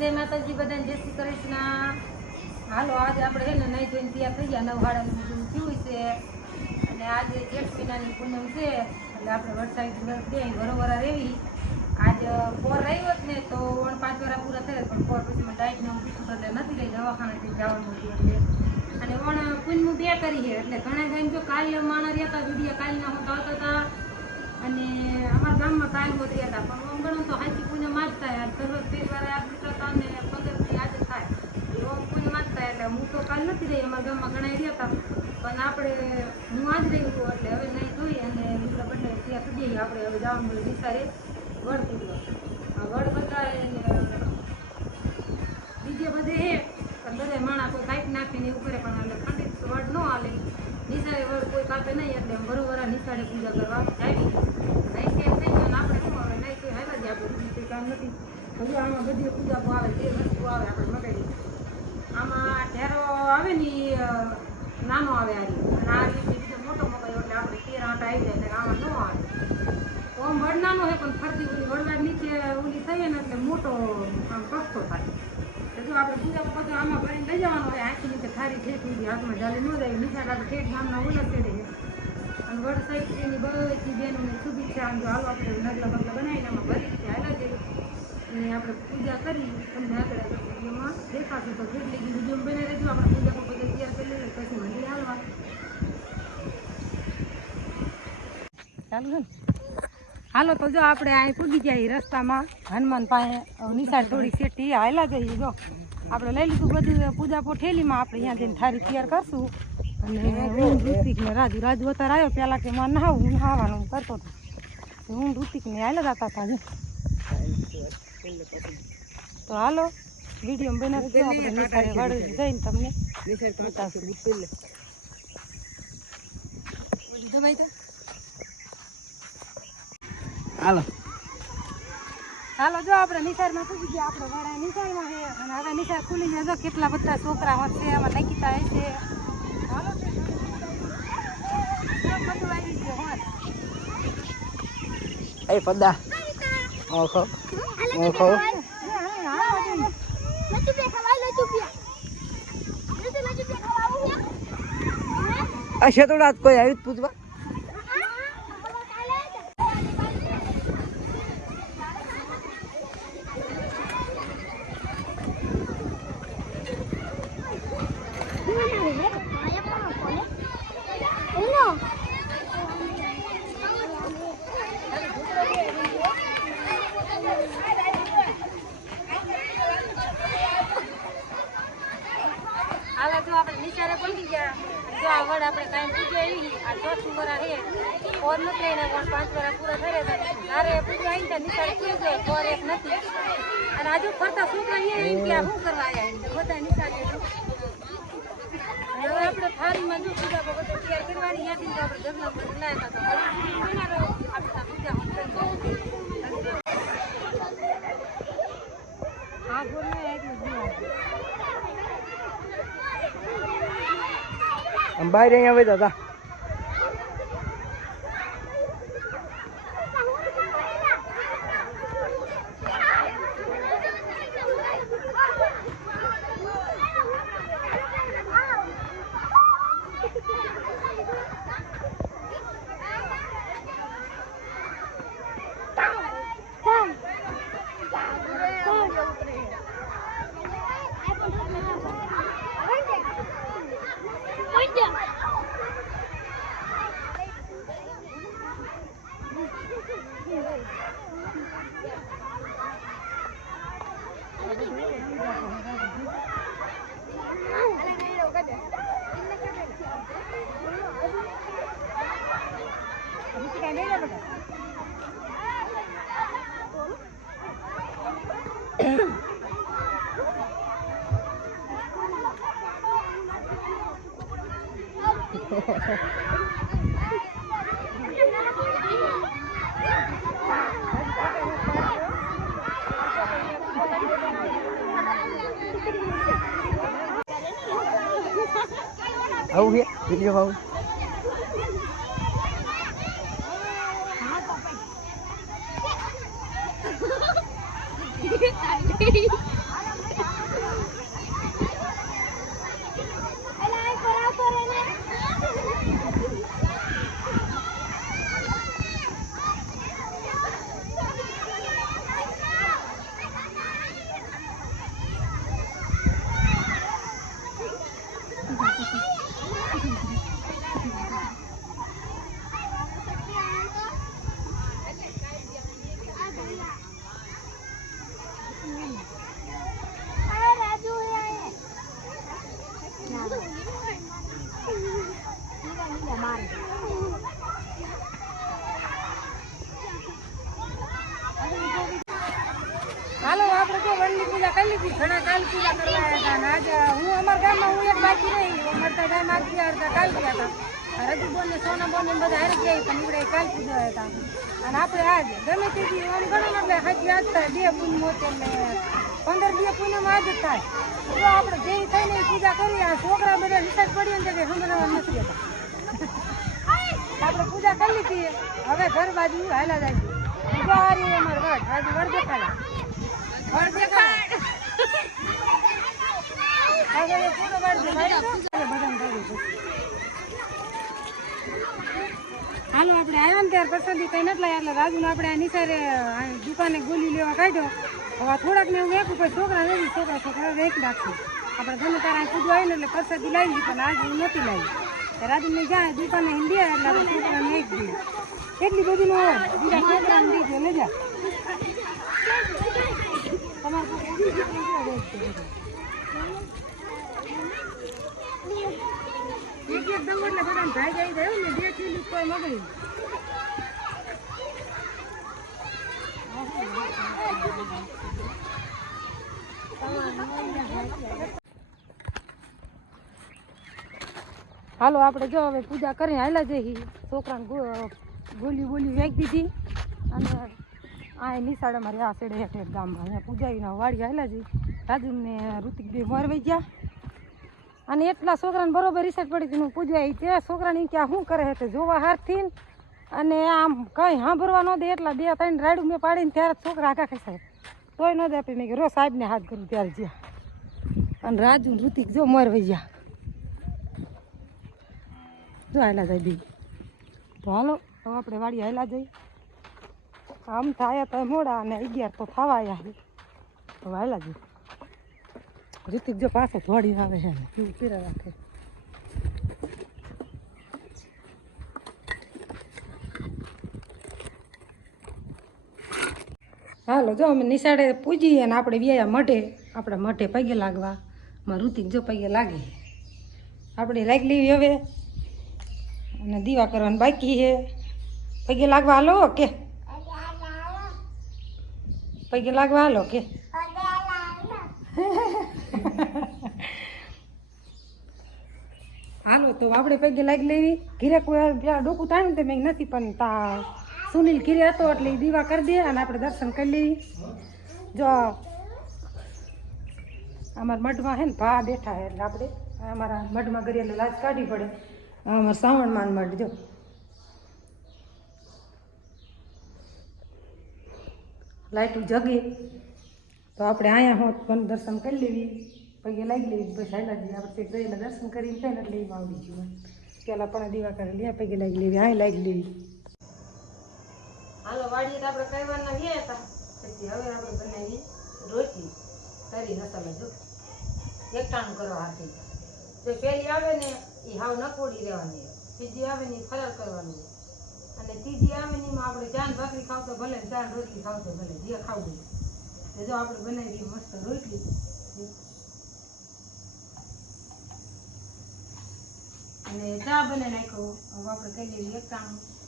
જય માતાજી, બધાને જય શ્રી કૃષ્ણ. હાલો, આજે આપણે છે ને નહીં ધોઈને તૈયાર થઈ ગયા નવહાડાનું હાડા બધું થયું છે. અને આજે જેઠ મહિનાની પૂનમ છે, એટલે આપણે વરસાદ બે વરોવરા રહેવી આજ પોર રહ્યો જ ને, તો ઓણ પાંચ વાળા પૂરા થયા, પણ પોર પછી મેં ડાયટ ને ઉઠું એટલે નથી લઈ દવાખાનેથી જવાનું હતું એટલે. અને ઓણ પૂનમું બે કરી છે એટલે ઘણા ટાઈમ જો કાલે માણા રહેતા, વિડીયા કાલના હું આવતા હતા અને અમારા ગામમાં કાલ હોત હતા, પણ ઓમ ગણો તો હાથી પૂનમમાં યાર. દરરોજ આ વાર તહેવાર આ દીકરા ને પંદરથી આજે થાય. એ ઓમ પૂનમમાં જ એટલે હું તો કાલ નથી રહી, અમારા ગામમાં ઘણા રહ્યા હતા. પણ આપણે, હું આજ રહી છું, એટલે હવે નહીં જોઈએ અને દીકરા બંને ત્યાં સુધી આપણે હવે જવાનું મળે વિચારે વડ પૂજવા વડ બધા બીજે બધે બધા માણા કોઈ કાંઈક નાખીને એવું કરે, પણ એટલે ખંડિત વડ ન હાલે. નિશાળે વડ કોઈ કાપે નહીં, એટલે બરોબર નિશાળે પૂજા કરવા આવી નહીં કે એમ નહીં અને આપણે શું હવે નહીં કોઈ હાલા જ આપણે બીજું કંઈ કામ નથી. હજુ આમાં બધી પૂજા આવે તે વસ્તુ આવે આપણે મગાવી આમાં ઢેરો આવે ને એ નાનો આવે આ રીતે આ રીતે બીજો મોટો મગાવ્યો એટલે આપણે તેર આંટા આવી જાય એટલે આમાં ન આવે. ઓમ વડ નાનો હોય પણ ફરતી ઓલી વડવાડ નીચે ઓલી થઈએ ને એટલે મોટો, આમ કસ્તો થાય. હજુ આપણે પૂજા પછી આમાં ભરીને લઈ જવાનું હોય, આખી નીચે ખારી ઠેઠ સુધી હાથમાં જાલી ન જાય નીચા આપણે ઠેઠ ગામના ઓલા ચડે અને વડ સાઈડ એની બધી બહેનોને શુભેચ્છા, આમ જો હાલો આપણે નગલા બગલા બનાવીને આમાં ભરી અને આપણે પૂજા કરી તમને આગળ આગળ વિડીયોમાં. દેખાશે તો કેટલી વીડિયો બને રહેજો. આપણે પૂજા પર બધા તૈયાર કરી લઈએ પછી મંદિર આવવા. ચાલુ હાલો તો જો આપણે અહીં પૂગી જઈએ રસ્તામાં. હનુમાન પાસે નિશાળ થોડી સેટી હાલા જઈએ જો. આપણે લઈ લીધું બધું પૂજા પોઠેલીમાં. આપણે અહીંયા જઈને થારી તૈયાર કરશું. અને હું ઋતિકને રાજુ રાજુ અત્યારે આવ્યો પહેલાં કે મારે નહાવું હું નહાવાનું કરતો હતો હું ઋતિકને ને હાલા જતા હતા તો હાલો વીડિયો બને રહેજો આપણે નિશાળે વડ જઈને તમને બતાવશું. દબાઈ તો હાલો. હાલો જો આપણે નિશાળમાં પૂછી ગયા. આપણે વાળા નિશાળમાં છે અને હવે નિસાર ખુલી જાય જો કેટલા બધા છોકરા હશે એમાં નકીતા હશે. હાલો બધું આવી ગયું હોત. એ પદા. ઓખો ઓખો આ શેતોડા કોઈ આવી જ પૂછવા હાલો જો આપણે નિશાળે પહોંચી ગયા, જો આ વડ આપણે કાંઈ પૂજા એવી આ ચોથું વરા છે ઓર નથી લઈને પણ પાંચ વરા પૂરા થઈ રહ્યા તારે પૂજા આવી ત્યાં નિશાળે પૂરી જાય ઓર એક નથી. અને આજુ ફરતા છોકરા અહીંયા એમ કે આ શું કરવા આવ્યા બધા નિશાળે હવે આપણે થાળીમાં જો પૂજા પર બધા તૈયાર કરવાની, ત્યાંથી તો આપણે જમવા પર લાયા હતા. તો આપણે પૂજા હા, બોલ ને એટલું જ નહીં. આમ બહાર અહીંયા આવી હતા આવું છે વીડિયો આવું Thank કરી લીધી ઘણા કાલ હું અમારા ગામમાં હું એક બાકી રહી. અમારતા આજ ગયા હતા કાલ ગયા હતા રજુબોન ને સોનાબોન ને બધા હારી ગયા પણ કાલ પૂજા હતા. અને આપણે આજ, ગમે તેથી આમ ગણો હજી આજ થાય બે હોતે પંદર બે પૂનમ આજ થાય. તો આપણે જે થઈને પૂજા કરી આ છોકરા બધા રિસર્ચ પડીએ ને તે નથી આપણે પૂજા કરી લીધી. હવે ઘર બાજુ હાલા જાય છે. હારી અમારું વડ આજે વડ દેખાડા. વડ દેખાડ આગળ એ પૂરો વડ દેખાડ્યો. બધાને ભાગી જશે. હાલો, આપણે આવ્યા ને ત્યારે પસંદી કઈ નથી એટલે રાજુ આપણે આ નિસારે દુકાને ગોલી લેવા કાઢ્યો. હવે થોડાક ને હું વેકું પછી છોકરા નથી છોકરા છોકરા વેક નાખશું આપણે ગમે તારા પૂજવા આવીને એટલે પ્રસાદી લાવી પણ આજે હું નથી લાવી. રાજુ ને જાય દુકાને હિન્દી એટલે આપણે છોકરાને એક દઈએ. એટલી બધી નો હોય? બીજા છોકરાને દીધું ને જા. તમારે કોઈ બીજી છોકરી ક્યાં રહે છે બધા? હાલો, આપણે જો હવે પૂજા કરીને હાલા જઈ છોકરાને ગોલી બોલી વેચ દીધી. અને આ નિશાળે મારી આ સેડે હેઠ ગામમાં અહીંયા પૂજાવીને વાડી હાલા જઈ રાજુને ઋતિક બે મરવાઈ ગયા. અને એટલા છોકરાને બરોબર રિસર્ચ પડી હતી હું પૂજવાય તે છોકરાને ક્યાં શું કરે છે જોવા હારથી અને આમ કંઈ સાંભળવા ન દે એટલા બે ત્રણ રાડું મેં પાડીને ત્યારે છોકરા આગા સાહેબ. તોય ન દે આપી. મેં રો સાહેબને હાથ કરું ત્યારે જ્યાં. અને રાજુ ઋતિક જો મરવાઈ ગયા જો હાલા જાય બી. તો હાલો, હવે આપણે વાડી હાલા જઈ આમ થાય તો મોડા અને અગિયાર તો થવા આવ્યા તો હાલા જઈ ઋતિક જો પાછો થોડી આવે છે. કેવું પીરા રાખે. હાલો જો અમે નિશાળે પૂજીએ અને આપણે વ્યાયા મઢે આપણા મઢે પગે લાગવા. માં ઋતિક જો પગે લાગે આપણે લાગી લેવી હવે. અને દીવા કરવાની બાકી છે. પગે લાગવા હાલો કે? પગે લાગવા હાલો કે? તો આપણે પૈકી લાગી લેવી. ઘીરે કોઈ પેલા ડોકું તાણ્યું તે મેં નથી, પણ તા સુનિલ ઘીરે હતો એટલે એ દીવા કરી દે અને આપણે દર્શન કરી લેવી. જો અમારા મઢમાં હે ને ભા બેઠા હે એટલે આપણે અમારા મઢમાં એટલે લાજ કાઢવી પડે. અમારા શ્રાવણમાં મઢ, જો. લાઈટું જગી તો આપણે અહીંયા હોત પણ દર્શન કરી લેવી. પગે લાગી લેવી પછી હાલા આપણે ગયેલા દર્શન કરીને થઈને એટલે એમાં આવડી ગયું પેલા પણ દીવા કરે લે પગે લાગી લેવી હા લાગી લેવી. હાલો, વાડીએ આપણે કઈવારના ગયા હતા. પછી હવે આપણે બનાવી રોટી કરી મસાલા જો. એકટાણું કરવા હાથી. જો પેલી આવે ને એ હાવ નકોડી રહેવાની બીજી આવે ને ફરાર કરવાની. અને ત્રીજી આવે ને, એમાં આપણે જાન ભાખરી ખાવ તો ભલે જાન રોટલી ખાવ તો ભલે, જે ખાવું જો આપણે બનાવી મસ્ત રોટલી. અને ચા બને નાખ્યો હવે આપણે લઈએ એક એકટાણું